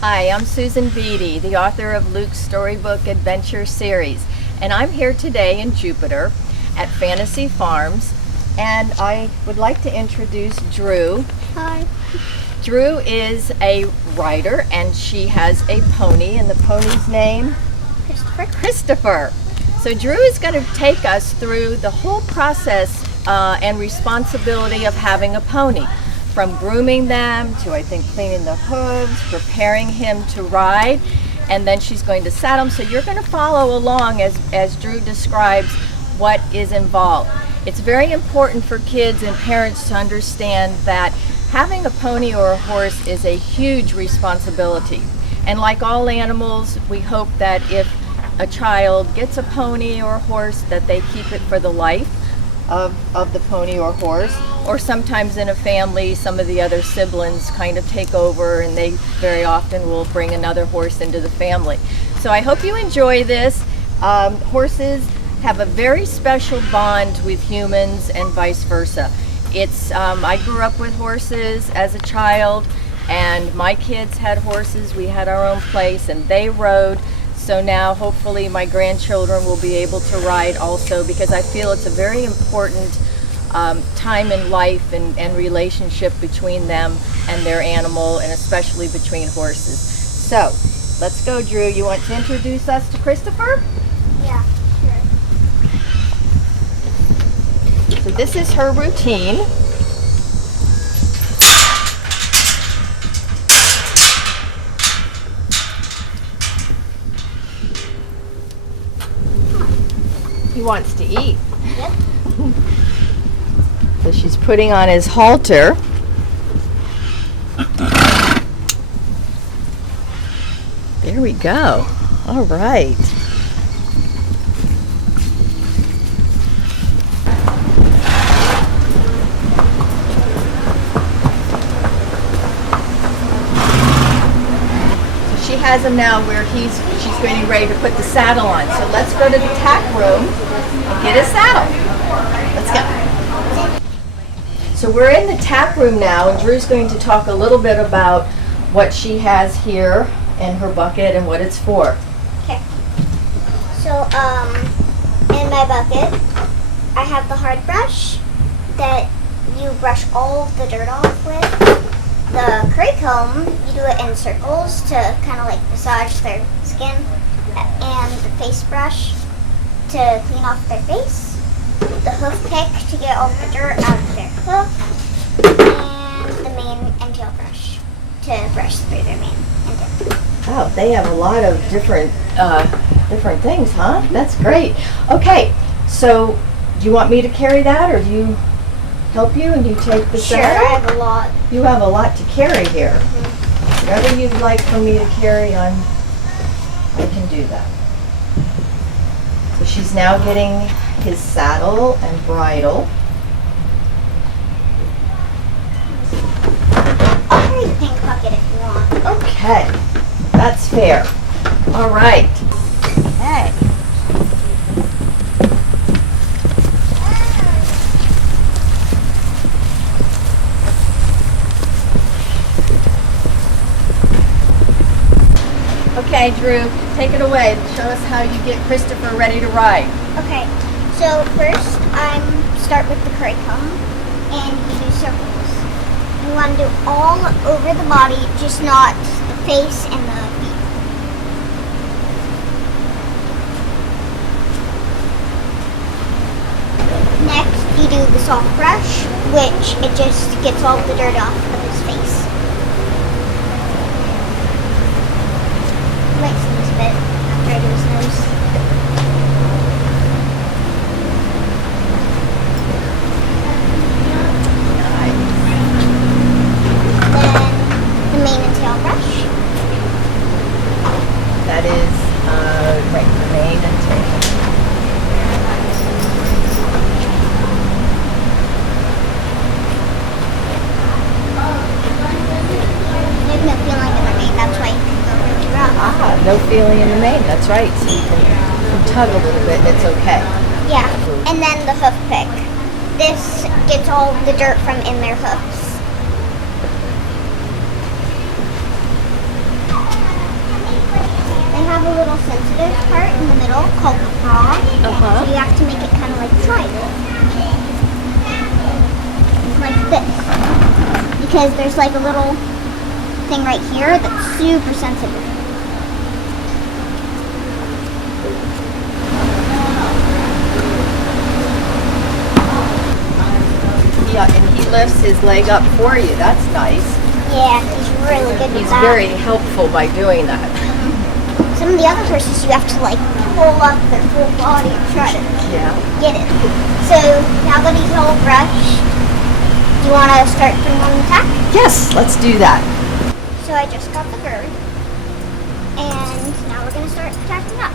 Hi, I'm Susan Beattie, the author of Luke's Storybook Adventure Series, and I'm here today in Jupiter at Fantasy Farms, and I would like to introduce Drew. Hi. Drew is a rider, and she has a pony, and the pony's name? Christopher. So Drew is going to take us through the whole process and responsibility of having a pony. From grooming them to, I think, cleaning the hooves, preparing him to ride, and then she's going to saddle him. So you're going to follow along as Drew describes what is involved. It's very important for kids and parents to understand that having a pony or a horse is a huge responsibility. And like all animals, we hope that if a child gets a pony or a horse, that they keep it for the life of the pony or horse. Or sometimes in a family, some of the other siblings kind of take over, and they very often will bring another horse into the family. So I hope you enjoy this. Horses have a very special bond with humans and vice versa. I grew up with horses as a child, and my kids had horses. We had our own place, and they rode. So now hopefully my grandchildren will be able to ride also, because I feel it's a very important time in life and relationship between them and their animal, and especially between horses. So let's go, Drew. You want to introduce us to Christopher? Yeah, sure. So this is her routine. He wants to eat. Yep. So she's putting on his halter. There we go. All right. So she has him now where she's getting ready to put the saddle on. So let's go to the tack room and get his saddle. Let's go. So we're in the tack room now, and Drew's going to talk a little bit about what she has here in her bucket and what it's for. Okay. So, in my bucket, I have the hard brush that you brush all of the dirt off with. The curry comb, you do it in circles to kind of like massage their skin. And the face brush to clean off their face. The hoof pick to get all the dirt out of their hoof, and the mane and tail brush to brush through their mane and tail. Oh, they have a lot of different things, huh? That's great. Okay, so do you want me to carry that, or do you help you and you take the Sure, saddle? I have a lot. You have a lot to carry here. Mm-hmm. Whatever you'd like for me to carry, I can do that. So she's now getting his saddle and bridle. I'll carry the pink bucket if you want. Okay, that's fair. All right. Okay. Okay, Drew, take it away. Show us how you get Christopher ready to ride. Okay, so first start with the curry comb, and you do circles. You want to do all over the body, just not the face and the feet. Next, you do the soft brush, which it just gets all the dirt off of his face. Like sneeze a bit after I do his nose. Then the mane and tail brush. That is, right, the mane and tail. There's no feeling in the mane, that's why you can go really rough. Ah, no feeling in the mane, that's right. So you can tug a little bit and it's okay. Yeah, and then the hoof pick. This gets all the dirt from in their hoofs. this part in the middle called the frog. Uh-huh. So you have to make it kind of like triangle. Like this. Because there's like a little thing right here that's super sensitive. Yeah, and he lifts his leg up for you. That's nice. Yeah, he's really good with He's that. very helpful by doing that. Some of the other horses you have to like pull up their full body and try to Yeah. get it. So now that he's all brushed, do you want to start putting on the tack? Yes, let's do that. So I just got the girth, and now we're going to start tacking up.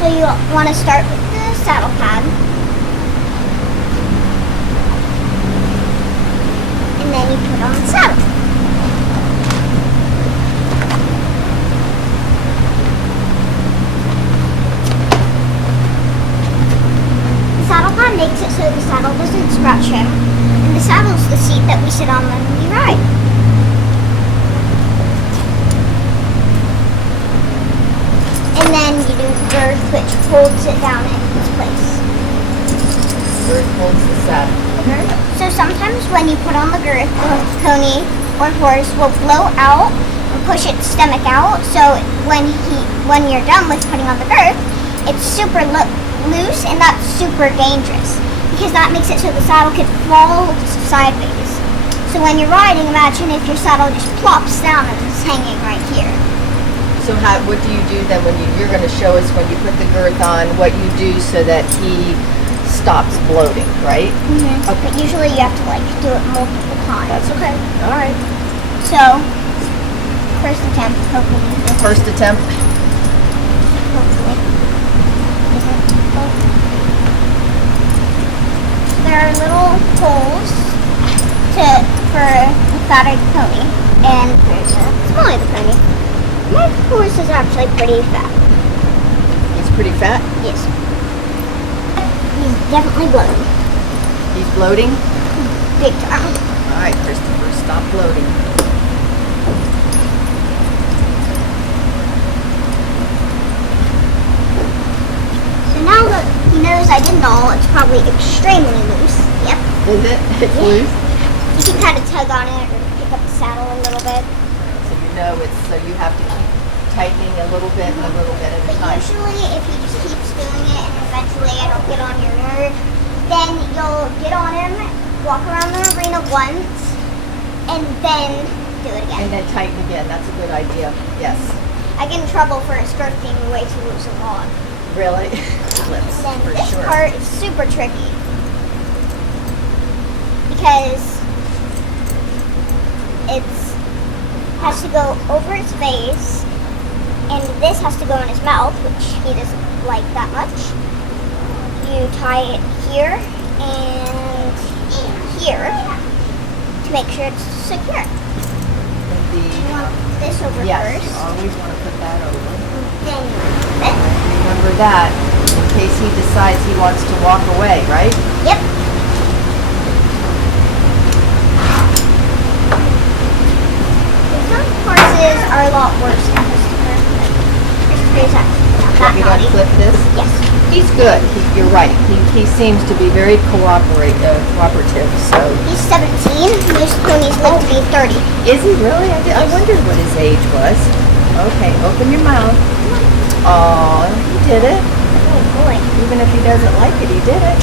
So you want to start with the saddle pad, and then you put on the saddle. The saddle pad makes it so the saddle doesn't scratch him, and the saddle's the seat that we sit on when we ride. And then you do the girth, which holds it down in its place. Girth holds the saddle. So sometimes when you put on the girth, the pony or horse will blow out and push its stomach out. So when you're done with putting on the girth, it's super loose, and that's super dangerous because that makes it so the saddle could fall sideways. So when you're riding, imagine if your saddle just plops down and it's hanging right here. So what do you do then when you're going to show us when you put the girth on, what you do so that he stops bloating, right? Mm-hmm. Okay. But usually you have to like do it multiple times. That's okay. All right. So, first attempt, hopefully. First attempt. Hopefully. There are little holes for the fatter pony, and there's a smaller the pony. My horse is actually pretty fat. He's pretty fat. Yes. He's definitely bloating. He's bloating. Big time. All right, Christopher, stop bloating. So now that he knows I did it all, it's probably extremely loose. Yep. Is it? It's loose. You can kind of tug on it or pick up the saddle a little bit. So you know so you have to keep tightening a little bit and a little bit at a But time. usually if he just keeps doing it and eventually it'll get on your nerve, then you'll get on him, walk around the arena once, and then do it again. And then tighten again. That's a good idea. Yes. I get in trouble for his girth being way too loose and long. Really? Lips, Then for this sure. part is super tricky because it has to go over his face, and this has to go in his mouth, which he doesn't like that much. You tie it here and here to make sure it's secure. You want this over Yes, first. you always want to put that over. Then you want it. Remember that in case he decides he wants to walk away, right? Yep. Some horses are a lot worse than Christopher. Christopher's actually not that You want naughty. to flip this? Yes. He's good. You're right. He seems to be very cooperative. So He's 17. Most ponies live to be 30. is he really? I wondered what his age was. Okay, open your mouth. Oh, he did it. Oh boy. Even if he doesn't like it, he did it.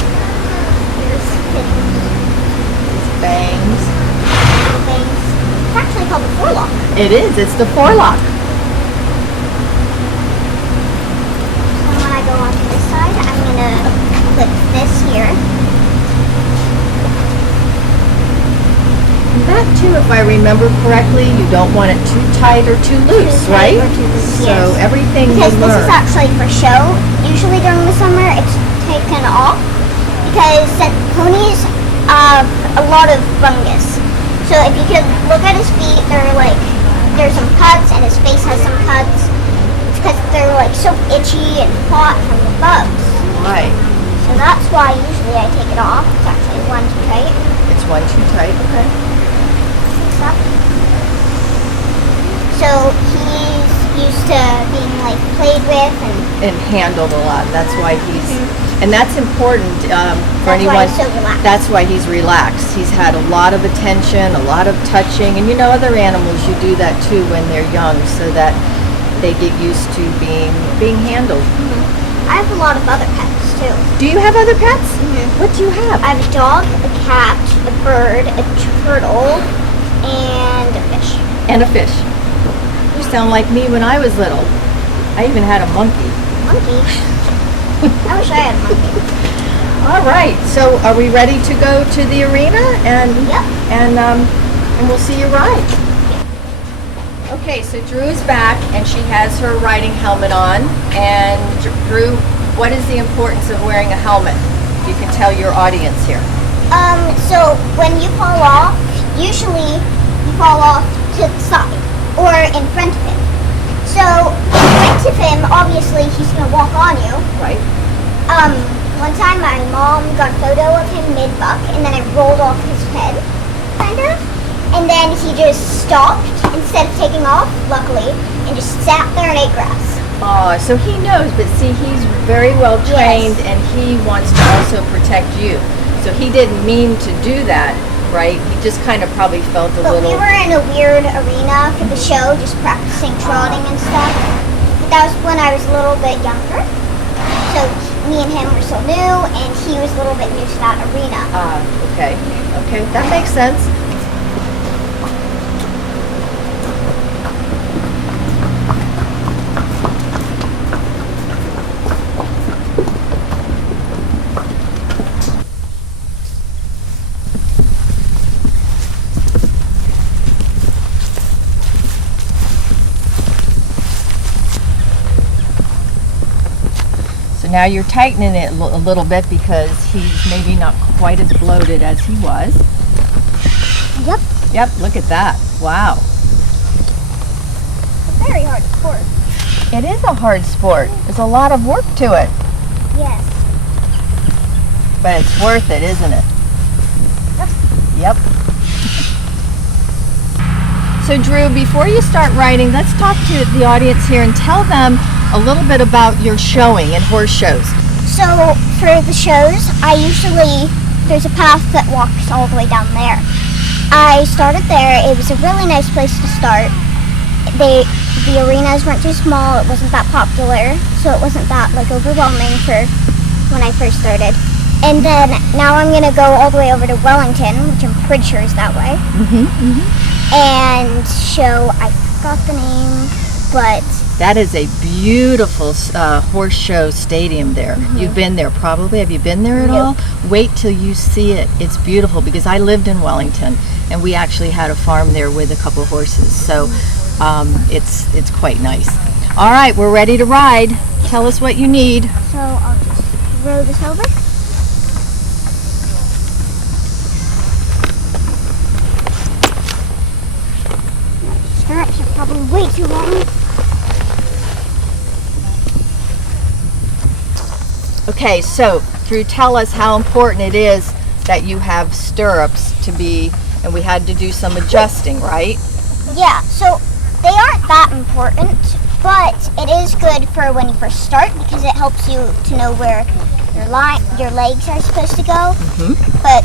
Here's his His bangs. things. It's actually called the forelock. It is. It's the forelock. So when I go onto this side, I'm going to clip this here. That too, if I remember correctly, you don't want it too tight or too loose, Too tight right? or too loose, So yes. everything Because you this learn. is actually for show. Usually during the summer, it's taken off because ponies have a lot of fungus. So if you could look at his feet, there's some cuts, and his face has some cuts. It's because they're like so itchy and hot from the bugs. Right. So that's why usually I take it off. It's actually one too tight. It's one too tight. Okay. Up. So he's played with and handled a lot. That's why he's, and that's important for That's why anyone. he's so relaxed. That's why he's relaxed. He's had a lot of attention, a lot of touching, and you know, other animals, you do that too when they're young, so that they get used to being handled. I have a lot of other pets too. Do you have other pets? What do you have? I have a dog, a cat, a bird, a turtle, and a fish. And a fish. You sound like me when I was little. I even had a monkey. Monkey? I wish I had a monkey. All right, so are we ready to go to the arena? And Yep. and we'll see you ride. Okay, so Drew is back and she has her riding helmet on. And Drew, what is the importance of wearing a helmet? You can tell your audience here. So when you fall off, usually you fall off to the side or in front of him. So in front of him, obviously he's gonna walk on you. Right. One time my mom got a photo of him mid-buck and then I rolled off his head, kind of. And then he just stopped instead of taking off, luckily, and just sat there and ate grass. Oh, so he knows, but see, he's very well trained and he wants to also protect you. So he didn't mean to do that, right? He just kind of probably felt a But little... we were in a weird arena for the show, just practicing trotting and stuff. But that was when I was a little bit younger. So me and him were so new, and he was a little bit new to that arena. Okay. Okay, that makes sense. Now you're tightening it a little bit because he's maybe not quite as bloated as he was. Yep. Yep, look at that. Wow. It's a very hard sport. It is a hard sport. There's a lot of work to it. Yes. But it's worth it, isn't it? Yep. So Drew, before you start riding, let's talk to the audience here and tell them a little bit about your showing and horse shows. So for the shows, there's a path that walks all the way down there. I started there. It was a really nice place to start. The arenas weren't too small. It wasn't that popular, so it wasn't that overwhelming for when I first started. And then now I'm gonna go all the way over to Wellington, which I'm pretty sure is that way. And show, I forgot the name, but that is a beautiful horse show stadium there. You've been there probably. Have you been there at all? Wait till you see it. It's beautiful because I lived in Wellington and we actually had a farm there with a couple horses. So it's quite nice. All right, we're ready to ride. Tell us what you need. So I'll just row this over. Stirrups are probably way too long. Okay, so Drew, tell us how important it is that you have stirrups to be, and we had to do some adjusting, right? Yeah, so they aren't that important, but it is good for when you first start because it helps you to know where your legs are supposed to go. But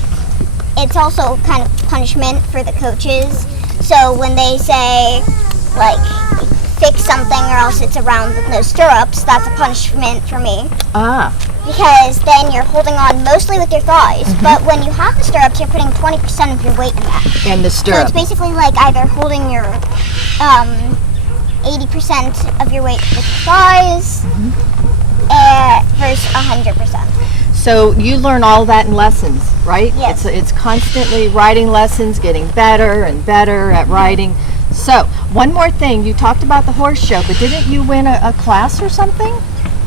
it's also kind of punishment for the coaches. So when they say, fix something or else it's around with no stirrups, that's a punishment for me. Because then you're holding on mostly with your thighs, but when you have the stirrups, you're putting 20% of your weight in that. And the stirrup. So it's basically like either holding your 80% of your weight with your thighs versus 100%. So you learn all that in lessons, right? Yes. It's constantly riding lessons, getting better and better at riding. So one more thing, you talked about the horse show, but didn't you win a class or something?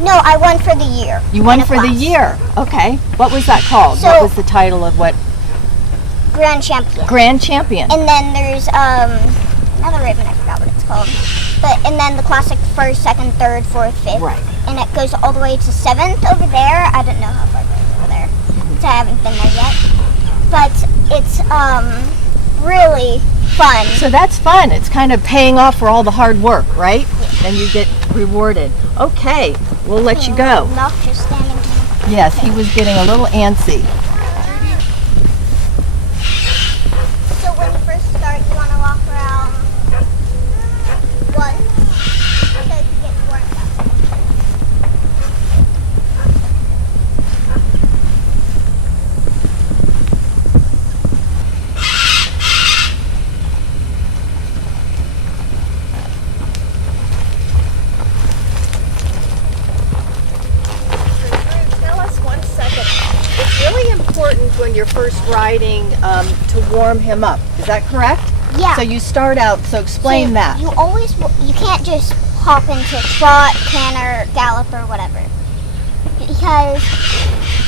No, I won for the year. You won for the year. Okay. What was that called? So, what was the title of what? Grand Champion. Grand Champion. And then there's another ribbon, I forgot what it's called. And then the classic first, second, third, fourth, fifth. Right. And it goes all the way to seventh over there. I don't know how far it goes over there. So I haven't been there yet. But it's really fun. So that's fun. It's kind of paying off for all the hard work, right? Yeah. Then you get rewarded. Okay, we'll let you go. Milk just standing here. Yes, he was getting a little antsy. So when you first start, you want to walk around once so you can get warmed up. Tell us 1 second. It's really important when you're first riding to warm him up. Is that correct? Yeah. So you start out, so explain So that. You can't just hop into trot, canter, gallop, or whatever. Because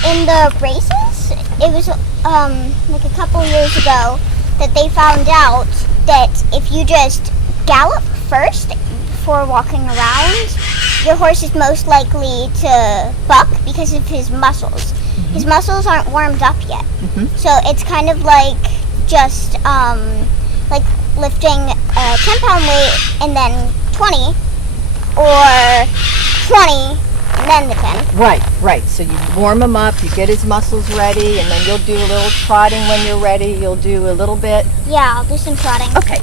in the races, it was like a couple years ago that they found out that if you just gallop first before walking around, your horse is most likely to buck because of his muscles. Mm-hmm. His muscles aren't warmed up yet. Mm-hmm. So it's kind of like just like lifting a 10-pound weight and then 20, or 20 and then the 10. Right. So you warm him up, you get his muscles ready, and then you'll do a little trotting when you're ready. You'll do a little bit. Yeah, I'll do some trotting. Okay.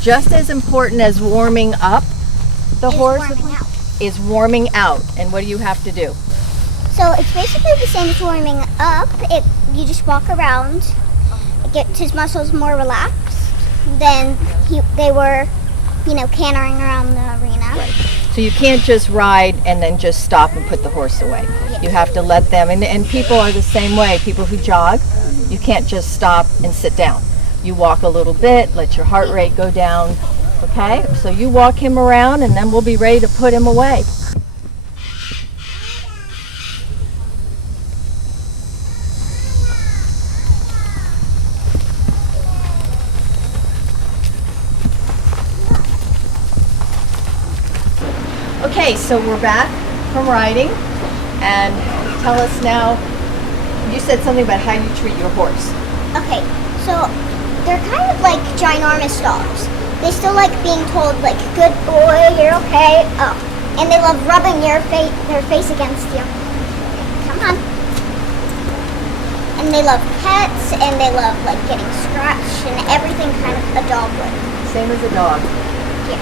Just as important as warming up the horse Warming out. is warming out. And what do you have to do? So it's basically the same as warming up. You just walk around, it gets his muscles more relaxed than they were, cantering around the arena. So you can't just ride and then just stop and put the horse away. You have to let them, and people are the same way. People who jog, you can't just stop and sit down. You walk a little bit, let your heart rate go down, okay? So you walk him around and then we'll be ready to put him away. Okay, so we're back from riding, and tell us now, you said something about how you treat your horse. Okay, so they're kind of like ginormous dogs. They still like being told, like, good boy, you're okay. Oh, and they love rubbing their face against you. Come on. And they love pets, and they love, like, getting scratched and everything kind of a dog would. Same as a dog. Yeah.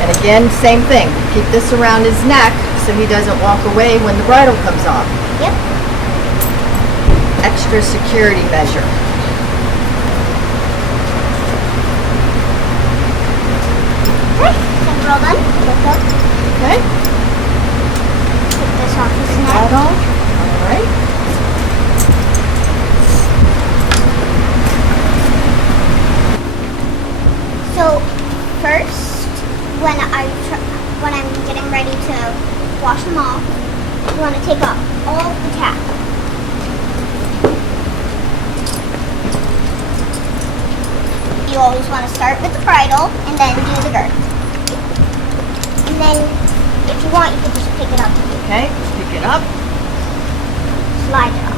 And again, same thing. Keep this around his neck so he doesn't walk away when the bridle comes off. Yep. Extra security measure. Okay, so we're all done. Okay? Take this off his neck. That off. All right. So first, when I'm getting ready to wash them off, you want to take off all the tack. You always want to start with the bridle and then do the girth. And then, if you want, you can just pick it up. Okay, pick it up. Slide it off.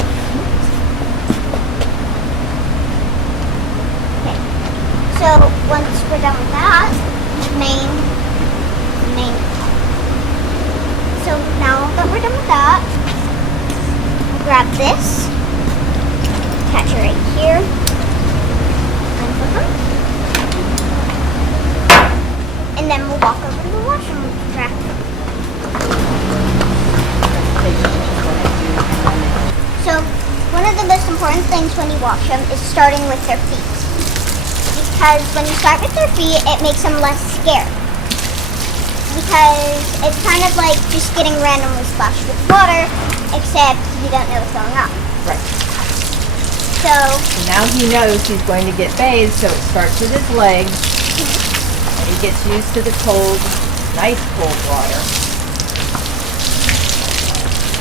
Okay. So once we're done with that, mane. So now that we're done with that, we'll grab this, attach it right here, unhook them, and then we'll walk over to the washing rack. So one of the most important things when you wash them is starting with their feet. Because when you start with their feet, it makes them less scared. because it's kind of like just getting randomly splashed with water, except you don't know what's going on. Right. So Now he knows he's going to get bathed, so it starts with his legs, and he gets used to the cold, nice cold water.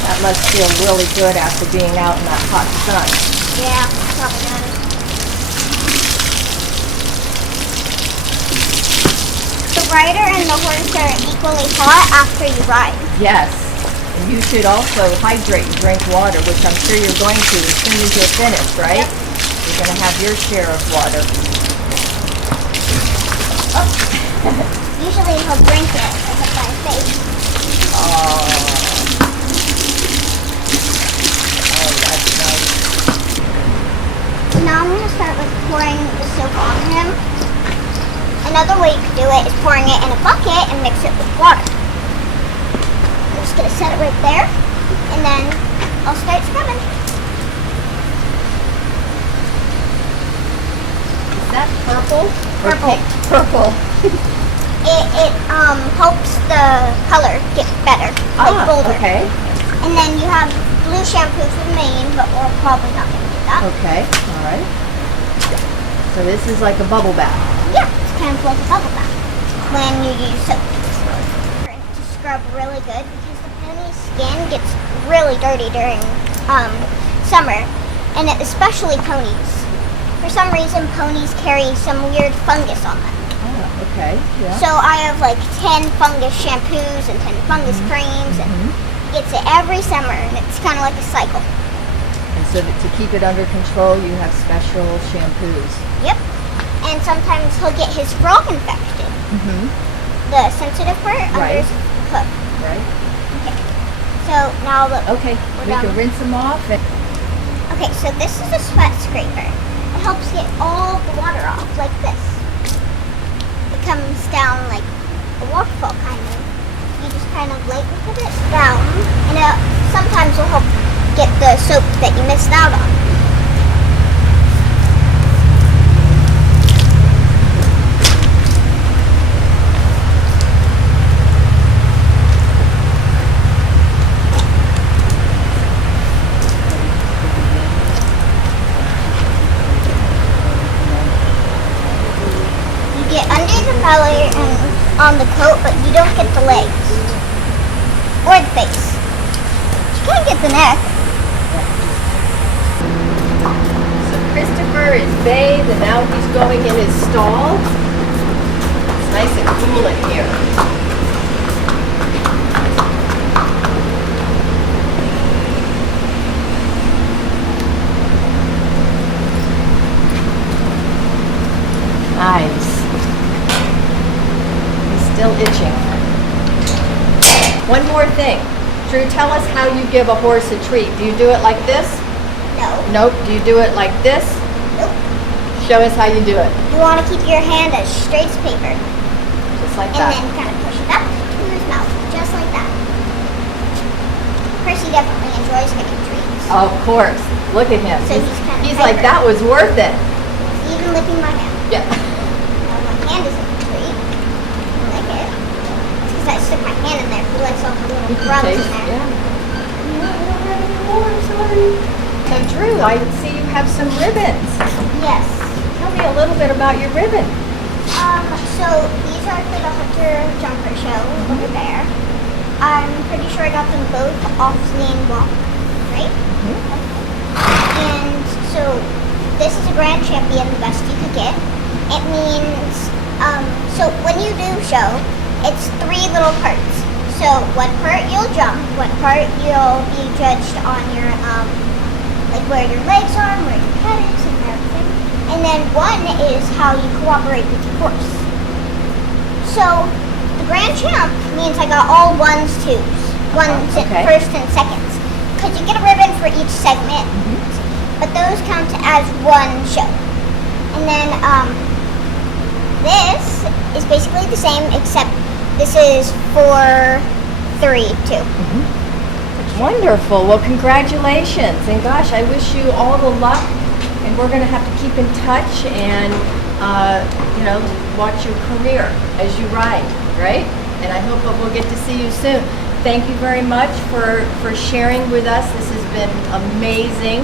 That must feel really good after being out in that hot sun. yeah, probably not. The rider and the horse are equally hot after you ride. Yes. And you should also hydrate and drink water, which I'm sure you're going to as soon as you're finished, right? Yep. You're going to have your share of water. Usually he'll drink it and hit my face. Oh, that's nice. So now I'm going to start with pouring the soap on him. Another way you could do it is pouring it in a bucket and mix it with water. I'm just going to set it right there, and then I'll start scrubbing. Is that purple? Or Purple. pink? Purple. It helps the color get better, like bolder. Okay. And then you have blue shampoo from Maine, but we're probably not going to do that. Okay. All right. So this is like a bubble bath. Yeah, it's kind of like a bubble bath when you use soap. To scrub really good because the pony's skin gets really dirty during summer, and especially ponies. For some reason, ponies carry some weird fungus on them. Oh, okay. Yeah. So I have like 10 fungus shampoos and 10 fungus creams, and gets it every summer, and it's kind of like a cycle. And so that to keep it under control, you have special shampoos. Yep. And sometimes he'll get his frog infected. The sensitive part under Right. his hook. Right. So now look. Okay. We're We done. can rinse them off. And Okay, so this is a sweat scraper. It helps get all the water off, like this. It comes down like a waterfall, kind of. You just kind of lightly put it down, and it sometimes will help get the soap that you missed out on. You get under the belly and on the coat, but you don't get the legs or the face. You can get the neck. so Christopher is bathed, and now he's going in his stall. It's nice and cool in here. Nice. He's still itching. One more thing. Drew, tell us how you give a horse a treat. Do you do it like this? No. Nope. Do you do it like this? Nope. Show us how you do it. You want to keep your hand as straight as paper, Just like and that. then kind of push it up to his mouth, just like that. Percy definitely enjoys getting treats. Of course. Look at him. So he's kind of He's like, hyper. that was worth it. He's even licking my hand. Yeah. Now my hand isn't a treat. I like it. It's because I stuck my hand in there. He likes all the little crumbs in Taste, there. yeah. No, I don't have any more, sorry. So Drew, I see you have some ribbons. Yes. Tell me a little bit about your ribbon. So these are for the Hunter Jumper Show over there. I'm pretty sure I got them both off Lean Walk, right? And so this is a grand champion, the best you could get. It means, so when you do show, it's 3 little parts. So one part you'll jump, one part you'll be judged on your, like where your legs are, and where your head is, and everything. And then one is how you cooperate with your horse. So the grand champ means I got all 1s, 2s, Okay. first and seconds. Because you get a ribbon for each segment, but those count as one show. And then this is basically the same, except this is 4, 3, 2. Wonderful. Well, congratulations. And gosh, I wish you all the luck. And we're going to have to keep in touch and, watch your career as you ride, right? and I hope that we'll get to see you soon. Thank you very much for sharing with us. This has been amazing,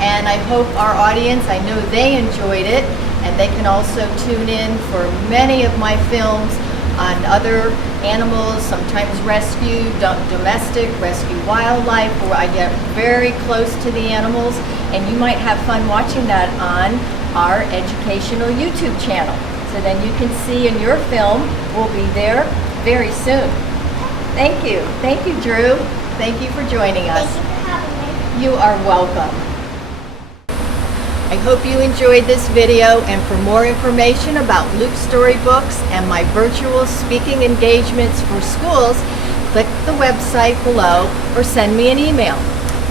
and I hope our audience, I know they enjoyed it, and they can also tune in for many of my films on other animals, sometimes rescue, domestic, rescue wildlife, where I get very close to the animals, and you might have fun watching that on our educational YouTube channel. So then you can see in your film, we'll be there very soon. Thank you. Thank you, Drew. Thank you for joining us. Thank you for having me. You are welcome. I hope you enjoyed this video, and for more information about Luke's storybooks and my virtual speaking engagements for schools, click the website below or send me an email.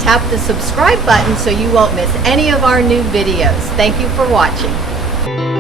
Tap the subscribe button so you won't miss any of our new videos. Thank you for watching.